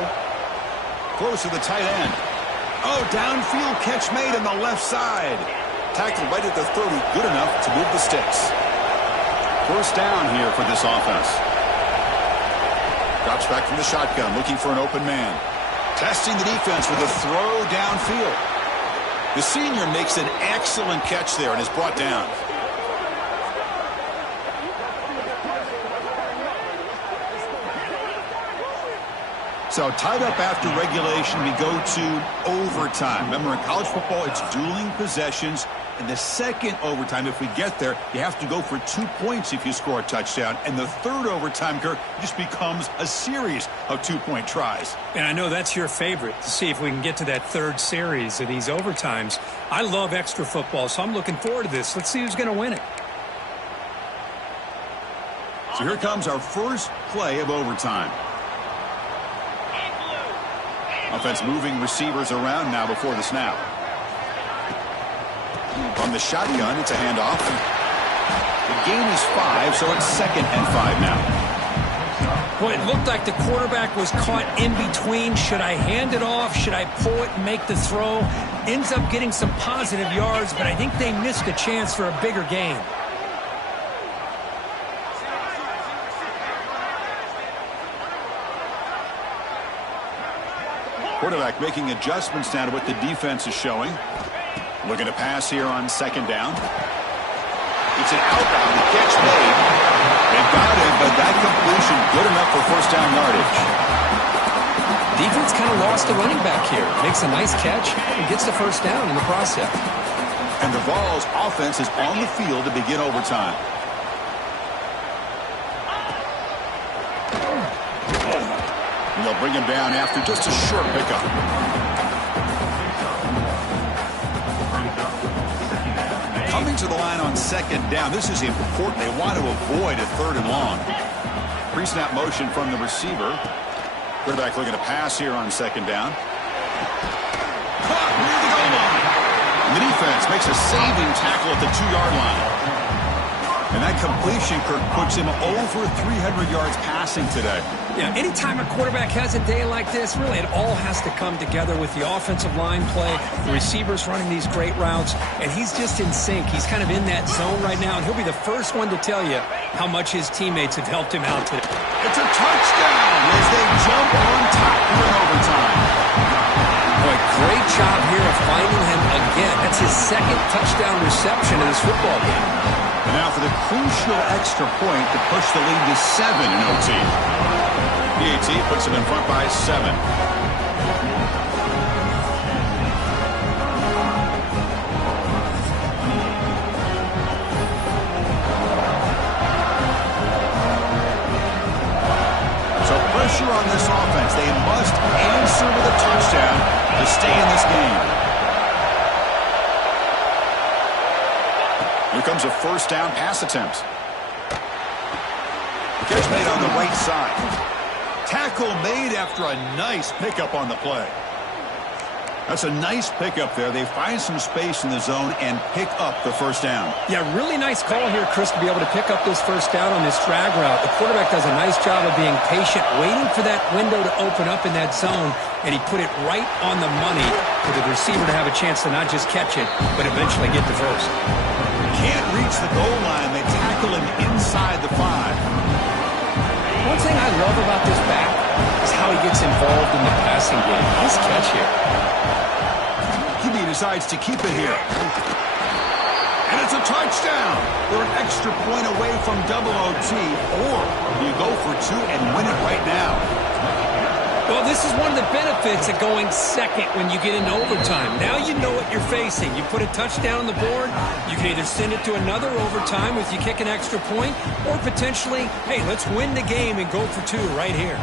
Close to the tight end. Oh, downfield catch made on the left side. Tackled right at the 30, good enough to move the sticks. First down here for this offense. Drops back from the shotgun, looking for an open man. Testing the defense with a throw downfield. The senior makes an excellent catch there and is brought down. So tied up after regulation, we go to overtime. Remember, in college football, it's dueling possessions. In the second overtime, if we get there, you have to go for 2 points if you score a touchdown. And the third overtime, Kirk, just becomes a series of 2-point tries. And I know that's your favorite, to see if we can get to that third series of these overtimes. I love extra football, so I'm looking forward to this. Let's see who's going to win it. So here comes our first play of overtime. Offense moving receivers around now before the snap. From the shotgun, it's a handoff. The gain is 5, so it's 2nd and 5 now. Boy, it looked like the quarterback was caught in between. Should I hand it off? Should I pull it and make the throw? Ends up getting some positive yards, but I think they missed a chance for a bigger gain. Quarterback making adjustments now to what the defense is showing. Looking to pass here on second down. It's an outbound. The catch made. They've got him, but that completion good enough for first down yardage. Defense kind of lost the running back here. Makes a nice catch and gets the first down in the process. And the Vols offense is on the field to begin overtime. And they'll bring him down after just a short pickup. Coming to the line on second down. This is important. They want to avoid a third and long. Pre-snap motion from the receiver. Quarterback looking to pass here on second down. Caught near the goal line. And the defense makes a saving tackle at the 2-yard line. And that completion, Kirk, puts him over 300 yards passing today. Yeah, anytime a quarterback has a day like this, really it all has to come together with the offensive line play, the receivers running these great routes, and he's just in sync. He's kind of in that zone right now, and he'll be the first one to tell you how much his teammates have helped him out today. It's a touchdown as they jump on top here in overtime. Boy, great job here of finding him again. That's his second touchdown reception in this football game. And now for the crucial extra point to push the lead to 7 in OT. PAT puts them in front by 7. So pressure on this offense. They must answer with a touchdown to stay in this game. Here comes a first down pass attempt. Catch made on the right side. Tackle made after a nice pickup on the play. That's a nice pickup there. They find some space in the zone and pick up the first down. Yeah, really nice call here, Chris, to be able to pick up this first down on this drag route. The quarterback does a nice job of being patient, waiting for that window to open up in that zone, and he put it right on the money for the receiver to have a chance to not just catch it, but eventually get the first. Can't reach the goal line. They tackle him inside the 5. One thing I love about this back is how he gets involved in the passing game. Nice catch here. He decides to keep it here. And it's a touchdown. They're an extra point away from double OT, or you go for 2 and win it right now. Well, this is one of the benefits of going second when you get into overtime. Now you know what you're facing. You put a touchdown on the board, you can either send it to another overtime if you kick an extra point, or potentially, hey, let's win the game and go for 2 right here.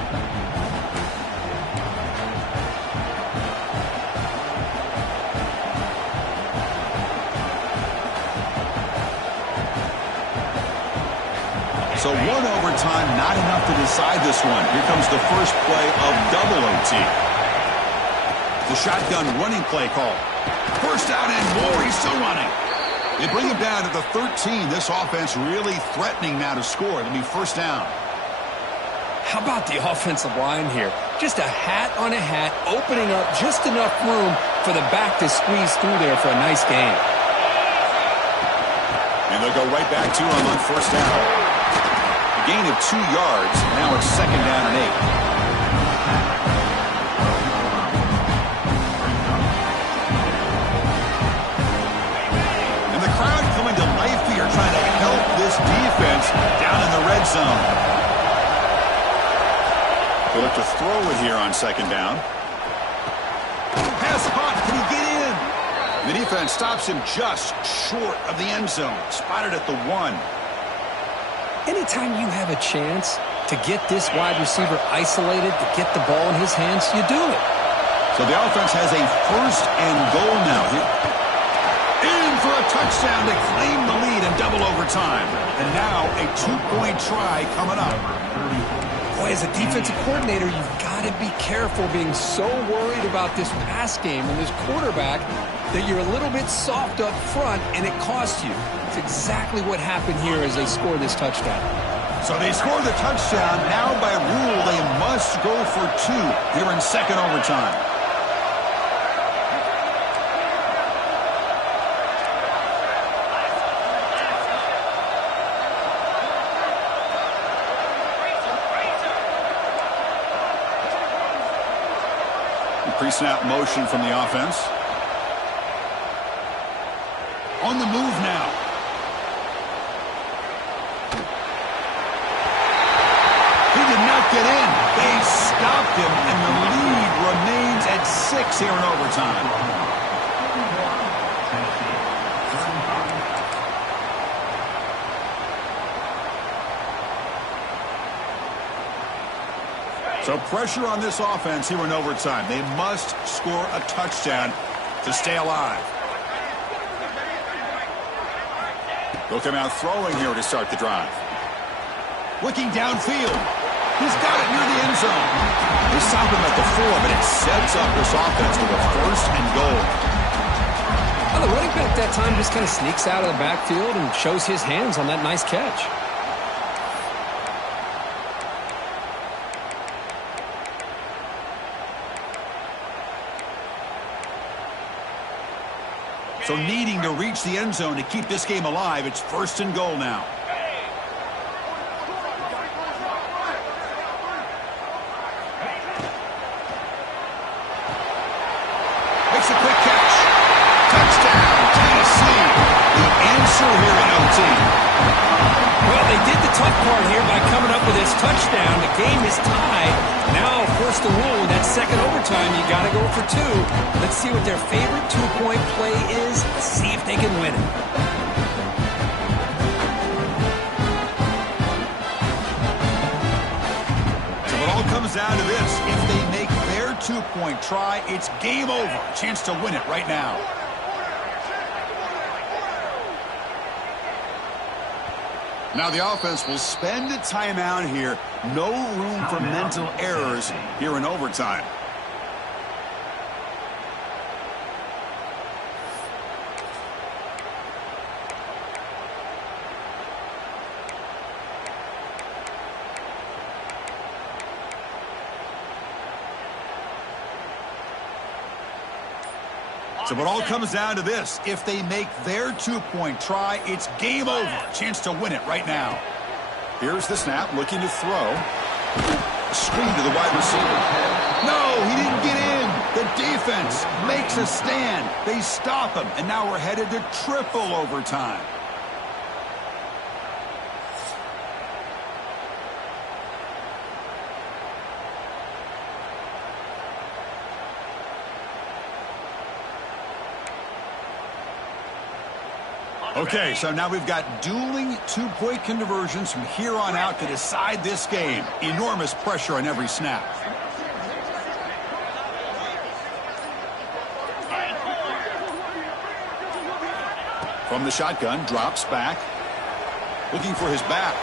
So 1 overtime, not enough to decide this one. Here comes the first play of double OT. The shotgun running play call. First down and more. He's still running. They bring him down to the 13. This offense really threatening now to score. It'll be first down. How about the offensive line here? Just a hat on a hat, opening up just enough room for the back to squeeze through there for a nice gain. And they'll go right back to him on first down. A gain of 2 yards. Now it's second down and 8. And the crowd coming to life here, trying to help this defense down in the red zone. They'll look to throw it here on second down. Pass caught. Can he get in? The defense stops him just short of the end zone. Spotted at the 1. Anytime you have a chance to get this wide receiver isolated, to get the ball in his hands, you do it. So the offense has a first and goal now. In for a touchdown to claim the lead in double overtime. And now a 2-point try coming up. Boy, as a defensive coordinator, you've got to be careful being so worried about this pass game and this quarterback that you're a little bit soft up front, and it costs you. It's exactly what happened here as they score this touchdown. So they score the touchdown. Now by rule, they must go for 2 here in second overtime. Pre-snap motion from the offense. On the move now. He did not get in. They stopped him, and the lead remains at 6 here in overtime. So pressure on this offense here in overtime. They must score a touchdown to stay alive. They'll come out throwing here to start the drive. Looking downfield. He's got it near the end zone. They stop him at the 4, but it sets up this offense with a 1st and goal. Well, the running back that time just kind of sneaks out of the backfield and shows his hands on that nice catch. So needing to reach the end zone to keep this game alive, it's 1st and goal now. Makes a quick catch. Touchdown, Tennessee. The answer here in OT. Well, they did the tough part here by coming up with this touchdown. The game is tied. Now, force the rule, in that second overtime, you got to go for 2. Let's see what their favorite 2-point play is. Let's see if they can win it. So it all comes down to this. If they make their 2-point try, it's game over. Chance to win it right now. Now the offense will spend a timeout here. No room for mental errors here in overtime. So it all comes down to this. If they make their 2-point try, it's game over. Chance to win it right now. Here's the snap, looking to throw. Screen to the wide receiver. No, he didn't get in. The defense makes a stand. They stop him, and now we're headed to triple overtime. Okay, so now we've got dueling 2-point conversions from here on out to decide this game. Enormous pressure on every snap. From the shotgun, drops back. Looking for his back.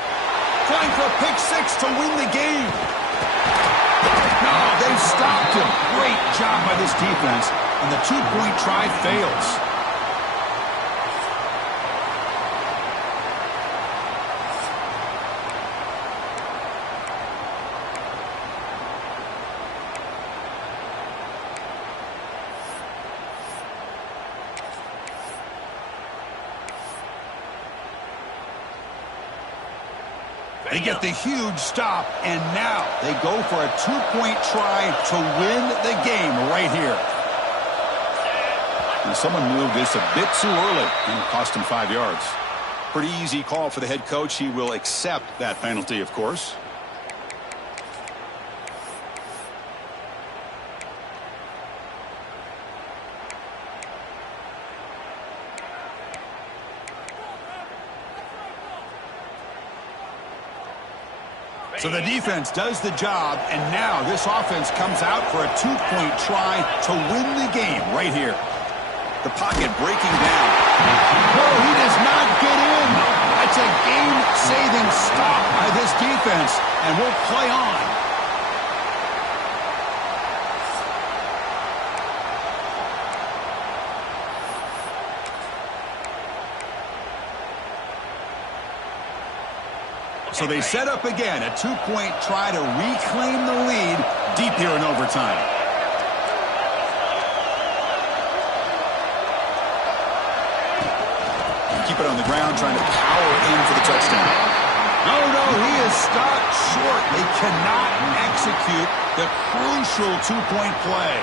Trying for a pick 6 to win the game. No, they've stopped him. Great job by this defense. And the 2-point try fails. They get the huge stop, and now they go for a 2-point try to win the game right here. And someone moved this a bit too early and cost him 5 yards. Pretty easy call for the head coach. He will accept that penalty, of course. So the defense does the job, and now this offense comes out for a 2-point try to win the game right here. The pocket breaking down. No, he does not get in. That's a game-saving stop by this defense, and we'll play on. So they set up again a 2-point try to reclaim the lead deep here in overtime. Keep it on the ground, trying to power in for the touchdown. No, he is stopped short. They cannot execute the crucial 2-point play.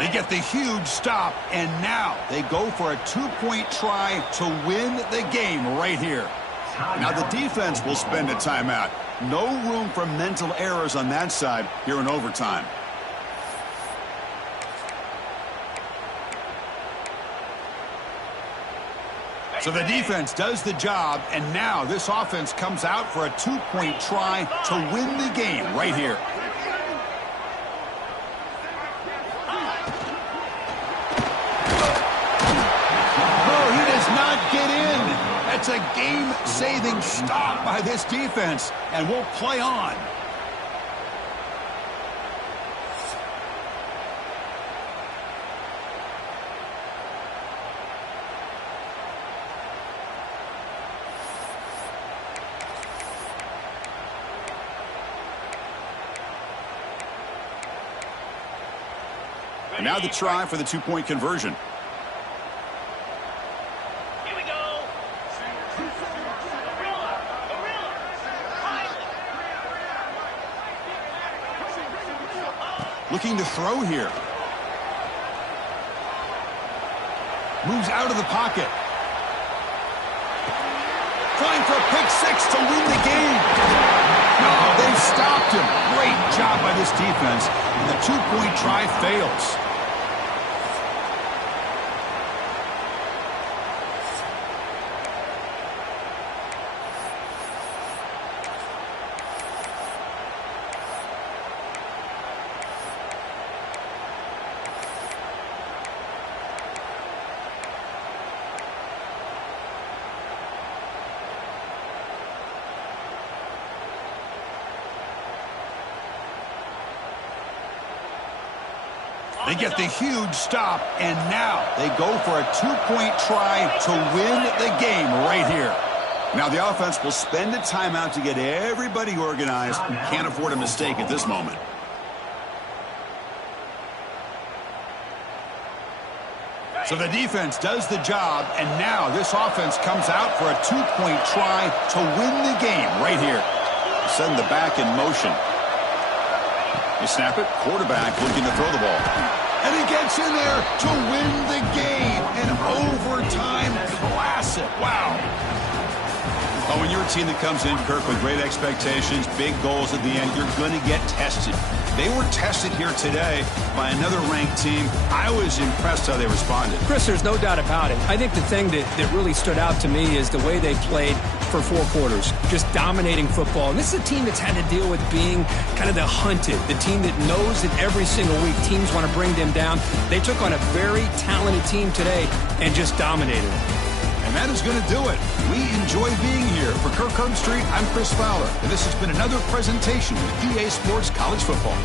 They get the huge stop, and now they go for a 2-point try to win the game right here. Now the defense will spend a timeout. No room for mental errors on that side here in overtime. So the defense does the job, and now this offense comes out for a 2-point try to win the game right here. It's a game-saving stop by this defense, and we'll play on. And now the try for the two-point conversion. Here we go. Looking to throw here. Moves out of the pocket. Trying for a pick six to win the game. No, they've stopped him. Great job by this defense. And the two-point try fails. They get the huge stop, and now they go for a two-point try to win the game right here. Now the offense will spend a timeout to get everybody organized. Can't afford a mistake at this moment. So the defense does the job, and now this offense comes out for a two-point try to win the game right here. Send the back in motion. They snap it. Quarterback looking to throw the ball. And he gets in there to win the game. An overtime classic. Wow. Oh, when you're a team that comes in, Kirk, with great expectations, big goals at the end, you're going to get tested. They were tested here today by another ranked team. I was impressed how they responded. Chris, there's no doubt about it. I think the thing that really stood out to me is the way they played for 4 quarters, just dominating football. And this is a team that's had to deal with being kind of the hunted, the team that knows that every single week teams want to bring them down. They took on a very talented team today and just dominated them. And that is going to do it. We enjoy being here. For Kirk Herbstreit, I'm Chris Fowler. And this has been another presentation of EA Sports College Football.